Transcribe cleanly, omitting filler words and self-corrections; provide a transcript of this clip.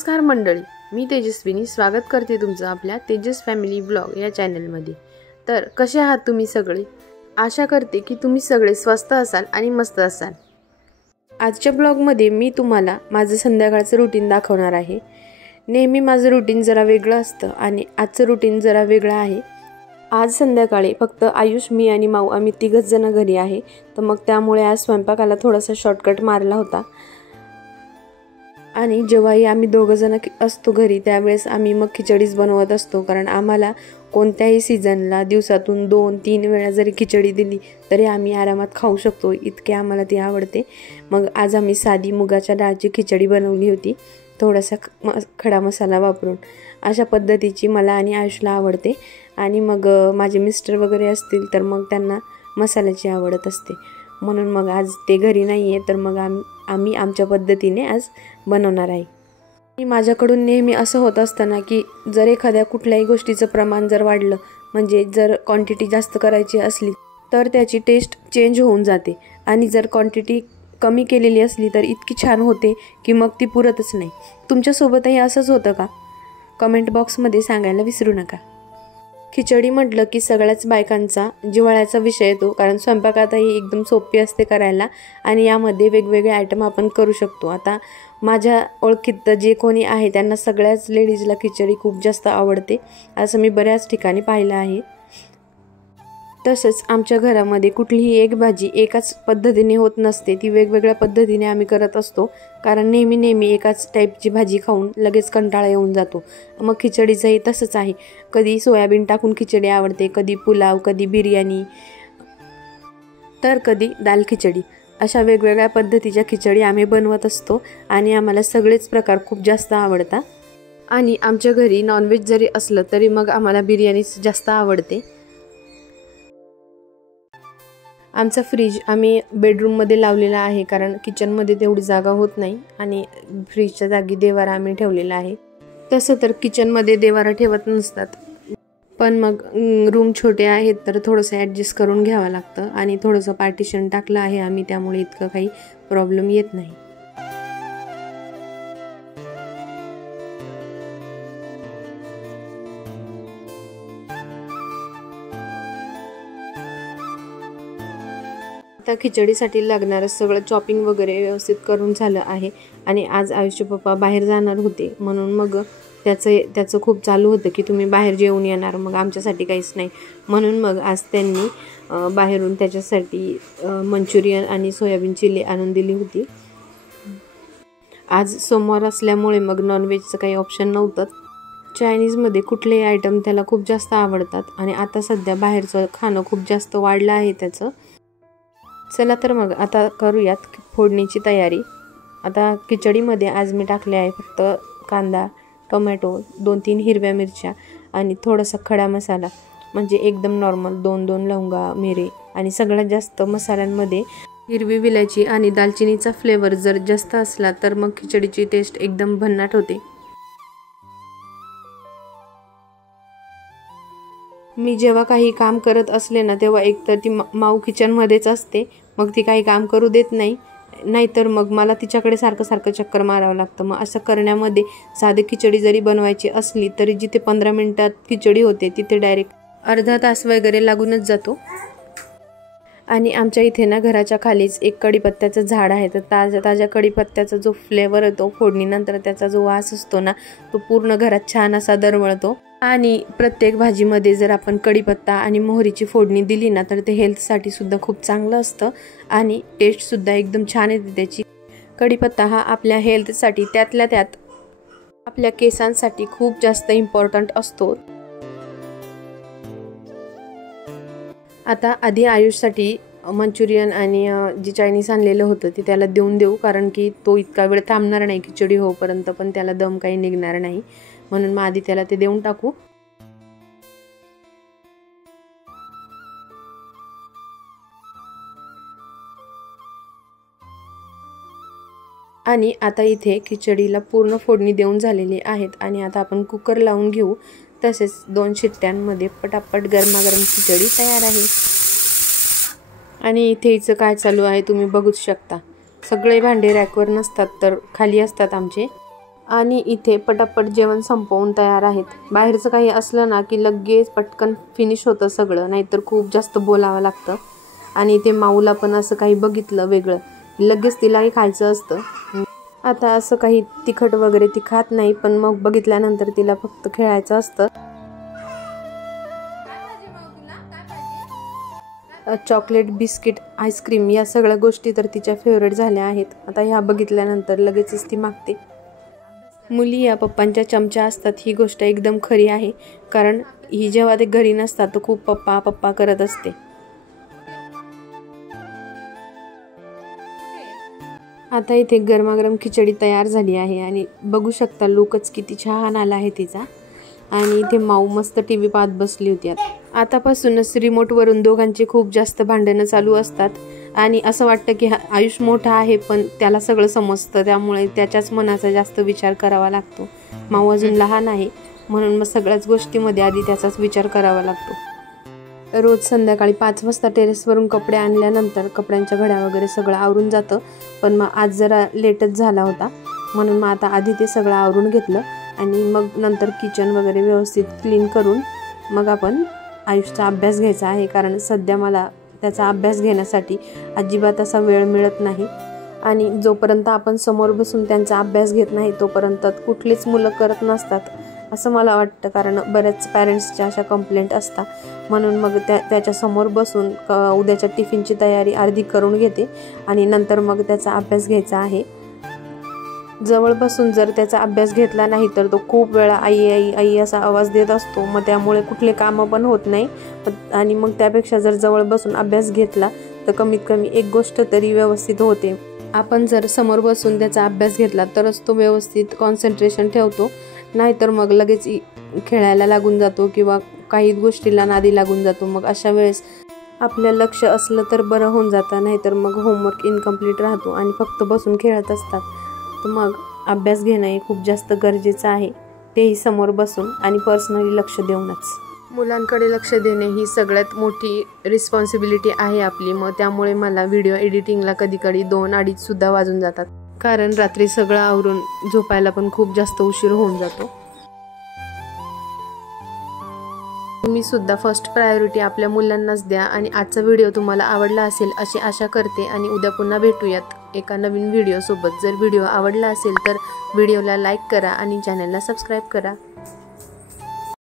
नमस्कार मंडळी, मी तेजस्विनी स्वागत करते तुमचं आपल्या तेजस फॅमिली ब्लॉग या चॅनलमध्ये। तर कसे आहात तुम्ही सगळे? आशा करते की तुम्ही सगळे स्वस्त असाल आणि मस्त असाल। आजच्या ब्लॉगमध्ये मी तुम्हाला माझं संध्याकाळचं रुटीन दाखवणार आहे। नेहमी माझं रुटीन जरा वेगळं असतं आणि आजचं रुटीन जरा वेगळं आहे। आज संध्याकाळी फक्त आयुष, मी आणि माऊ आम्ही तिघच जण घरी आहे, तर मग त्यामुळे आज स्वयंपाकाला थोडासा शॉर्टकट मारला होता। आणि जेव्हाही आम्ही दोघं जण असतो घरी त्यावेळेस आम्ही मग खिचडीच बनवत असतो, कारण आम्हाला कोणत्याही सीझनला दिवसातून 2-3 वेळा जरी खिचडी दिली तरी आम्ही आरामात खाऊ शकतो, इतके आम्हाला ती आवडते। मग आज आम्ही साधी मुगाच्या डाळची खिचडी बनवली होती, थोडासा खडा मसाला वापरून। अशा पद्धतीची मला आणि आयुषला आवडते। आणि मग माझे मिस्टर वगैरे असतील तर मग त्यांना मसाल्याची आवडत असते, म्हणून मग आज ते घरी नाही आहे, तर मग आम्ही आमच्या पद्धतीने आज बनवणार आहे। आणि माझ्याकडून नेहमी असं होत असतं ना की जर एखाद्या कुठल्याही गोष्टीचं प्रमाण जर वाढलं, म्हणजे जर क्वांटिटी जास्त करायची असली तर त्याची टेस्ट चेंज होऊन जाते, आणि जर क्वांटिटी कमी केलेली असली तर इतकी छान होते की मग ती पुरतच नाही। तुमच्यासोबतही असंच होतं का? कमेंट बॉक्समध्ये सांगायला विसरू नका। खिचडी म्हटलं की सगळ्याच बायकांचा जिव्हाळ्याचा विषय येतो, कारण स्वयंपाकातही एकदम सोपी असते करायला आणि यामध्ये वेगवेगळे आयटम आपण करू शकतो। आता माझ्या ओळखीत जे कोणी आहे त्यांना सगळ्याच लेडीजला खिचडी खूप जास्त आवडते, असं मी बऱ्याच ठिकाणी पाहिलं आहे। तसंच आमच्या घरामध्ये कुठलीही एक भाजी एकाच पद्धतीने होत नसते, ती वेगवेगळ्या पद्धतीने आम्ही करत असतो, कारण नेहमी एकाच टाईपची भाजी खाऊन लगेच कंटाळा येऊन जातो। मग खिचडीचंही तसंच आहे, कधी सोयाबीन टाकून खिचडी आवडते, कधी पुलाव, कधी बिर्याणी, तर कधी दाल खिचडी। अशा वेगवेगळ्या पद्धतीच्या खिचडी आम्ही बनवत असतो आणि आम्हाला सगळेच प्रकार खूप जास्त आवडतात। आणि आमच्या घरी नॉनव्हेज जरी असलं तरी मग आम्हाला बिर्याणीच जास्त आवडते। आमचा फ्रीज आम्ही बेडरूममध्ये लावलेला आहे, कारण किचनमध्ये तेवढी जागा होत नाही, आणि फ्रीजच्या जागी देवारा आम्ही ठेवलेला आहे। तसं तर किचनमध्ये देवारा ठेवत नसतात, पण मग रूम छोटे आहेत तर थोडंसं ॲडजस्ट करून घ्यावं लागतं, आणि थोडंसं पार्टिशन टाकलं आहे आम्ही, त्यामुळे इतकं काही प्रॉब्लेम येत नाही। आता खिचडीसाठी लागणारं सगळं चॉपिंग वगैरे व्यवस्थित करून झालं आहे, आणि आज आयुषचे पप्पा बाहेर जाणार होते, म्हणून मग त्याचं खूप चालू होतं की तुम्ही बाहेर जेवून येणार, मग आमच्यासाठी काहीच नाही, म्हणून मग आज त्यांनी बाहेरून त्याच्यासाठी मंचुरियन आणि सोयाबीन चिली आणून दिली होती। आज सोमवार असल्यामुळे मग नॉनव्हेजचं काही ऑप्शन नव्हतं। चायनीजमध्ये कुठलेही आयटम त्याला खूप जास्त आवडतात, आणि आता सध्या बाहेरचं खाणं खूप जास्त वाढलं आहे त्याचं। चला तर मग आता करूयात फोडणीची तयारी। आता खिचडीमध्ये आज मी टाकले आहे फक्त कांदा, टोमॅटो, 2-3 हिरव्या मिरच्या आणि थोडासा खडा मसाला, म्हणजे एकदम नॉर्मल 2-2 लवंगा, मिरे, आणि सगळ्यात जास्त मसाल्यांमध्ये हिरवी विलायची आणि दालचिनीचा फ्लेवर जर जास्त असला तर मग खिचडीची टेस्ट एकदम भन्नाट होते। मी जेव्हा काही काम करत असले ना तेव्हा एकतर ती माऊ किचनमध्येच असते, मग ती काही काम करू देत नाही, नाहीतर मग मला तिच्याकडे सारखं चक्कर मारावं लागतं। मग असं करण्यामध्ये साधी खिचडी जरी बनवायची असली तरी जिथे 15 मिनिटात खिचडी होते तिथे डायरेक्ट अर्धा तास वगैरे लागूनच जातो। आणि आमच्या इथे ना घराच्या खालीच एक कढीपत्त्याचं झाड आहे, तर ताज्या कढीपत्त्याचा जो फ्लेवर येतो फोडणीनंतर, त्याचा जो वास असतो ना तो पूर्ण घरात छान असा दरवळतो। आणि प्रत्येक भाजीमध्ये जर आपण कढीपत्ता आणि मोहरीची फोडणी दिली ना तर ते हेल्थसाठी सुद्धा खूप चांगलं असतं, आणि टेस्टसुद्धा एकदम छान येते त्याची। कढीपत्ता हा आपल्या हेल्थसाठी, त्यातल्या त्यात आपल्या केसांसाठी खूप जास्त इम्पॉर्टंट असतो। आता आधी आयुषसाठी मंचुरियन आणि जे चायनीज आणलेलं होतं ते त्याला देऊन देऊ, कारण की तो इतका वेळ थांबणार नाही खिचडी होईपर्यंत, पण त्याला दम काही निघणार नाही, म्हणून मग आधी त्याला ते देऊन टाकू। आणि आता इथे खिचडीला पूर्ण फोडणी देऊन झालेली आहेत, आणि आता आपण कुकर लावून घेऊ, तसेच 2 शिट्ट्यांमध्ये पटापट गरमागरम खिचडी तयार आहे। आणि इथे हिचं काय चालू आहे तुम्ही बघूच शकता, सगळे भांडे रॅकवर नसतात तर खाली असतात आमचे, आणि इथे पटापट जेवण संपवून तयार आहेत. बाहेरचं काही असलं ना की लगेच पटकन फिनिश होतं सगळं, नाहीतर खूप जास्त बोलावं लागतं. आणि इथे माऊला पण असं काही बघितलं वेगळं लगेच तिलाही खायचं असतं. आता असं काही तिखट वगैरे ती खात नाही, पण मग बघितल्यानंतर तिला फक्त खेळायचं असतं. चॉकलेट, बिस्किट, आईस्क्रीम या सगळ्या गोष्टी तर तिच्या फेवरेट झाल्या आहेत. आता ह्या बघितल्यानंतर लगेचच ती मागते. मुली या पप्पांच्या चमच्या असतात ही गोष्ट एकदम खरी आहे, कारण ही जेव्हा ते घरी नसतात तर खूप पप्पा पप्पा करत असते. आता इथे गरमागरम खिचडी तयार झाली आहे आणि बघू शकता लुकच किती छान आला आहे तिचा. आणि इथे माऊ मस्त टीव्ही पाहत बसली होती. आतापासूनच रिमोटवरून दोघांचे खूप जास्त भांडणं चालू असतात आणि असं वाटतं की आयुष मोठा आहे पण त्याला सगळं समजतं, त्यामुळे त्याच्याच मनाचा जास्त विचार करावा लागतो. माऊ अजून लहान आहे म्हणून मग सगळ्याच गोष्टीमध्ये आधी त्याचाच विचार करावा लागतो. रोज संध्याकाळी 5 वाजता टेरेसवरून कपडे आणल्यानंतर कपड्यांच्या घड्या वगैरे सगळं आवरून जातं, पण मग आज जरा लेटच झाला होता म्हणून मग आता आधी ते सगळं आवरून घेतलं आणि मग नंतर किचन वगैरे व्यवस्थित क्लीन करून मग आपण आयुषचा अभ्यास घ्यायचा आहे, कारण सध्या मला त्याचा अभ्यास घेण्यासाठी अजिबात असा वेळ मिळत नाही. आणि जोपर्यंत आपण समोर बसून त्यांचा अभ्यास घेत नाही तोपर्यंत कुठलीच मुलं करत नसतात असं मला वाटतं, कारण बऱ्याच पॅरेंट्सच्या अशा कंप्लेंट असतात. म्हणून मग त्याच्यासमोर बसून उद्याच्या टिफिनची तयारी अर्धी करून घेते आणि नंतर मग त्याचा अभ्यास घ्यायचा आहे. जवळ बसून जर त्याचा अभ्यास घेतला नाही तर तो खूप वेळा आई आई आई असा आवाज देत असतो, मग त्यामुळे कुठले कामं पण होत नाही. आणि मग त्यापेक्षा जर जवळ बसून अभ्यास घेतला तर कमीत कमी एक गोष्ट तरी व्यवस्थित होते. आपण जर समोर बसून त्याचा अभ्यास घेतला तरच तो व्यवस्थित कॉन्सन्ट्रेशन ठेवतो, नाहीतर मग लगेच खेळायला लागून जातो किंवा काही गोष्टीला नादी लागून जातो. मग अशा वेळेस आपलं लक्ष असलं तर बरं होऊन जातं, नाहीतर मग होमवर्क इनकम्प्लीट राहतो आणि फक्त बसून खेळत असतात. तर मग अभ्यास घेणं हे खूप जास्त गरजेचं आहे, तेही समोर बसून आणि पर्सनली लक्ष देऊनच. मुलांकडे लक्ष देणे ही सगळ्यात मोठी रिस्पॉन्सिबिलिटी आहे आपली. मग त्यामुळे मला व्हिडिओ एडिटिंगला कधी 2-2:30 सुद्धा वाजून जातात, कारण रात्री सगळं आवरून झोपायला पण खूप जास्त उशीर होऊन जातो. तुम्ही सुद्धा फर्स्ट प्रायोरिटी आपल्या मुलांनाच द्या. आणि आजचा व्हिडिओ तुम्हाला आवडला असेल अशी आशा करते आणि उद्या पुन्हा भेटूयात एका नवीन व्हिडिओ सोबत. जर व्हिडिओ आवडला असेल तर व्हिडिओला लाईक करा आणि चॅनलला सबस्क्राईब करा.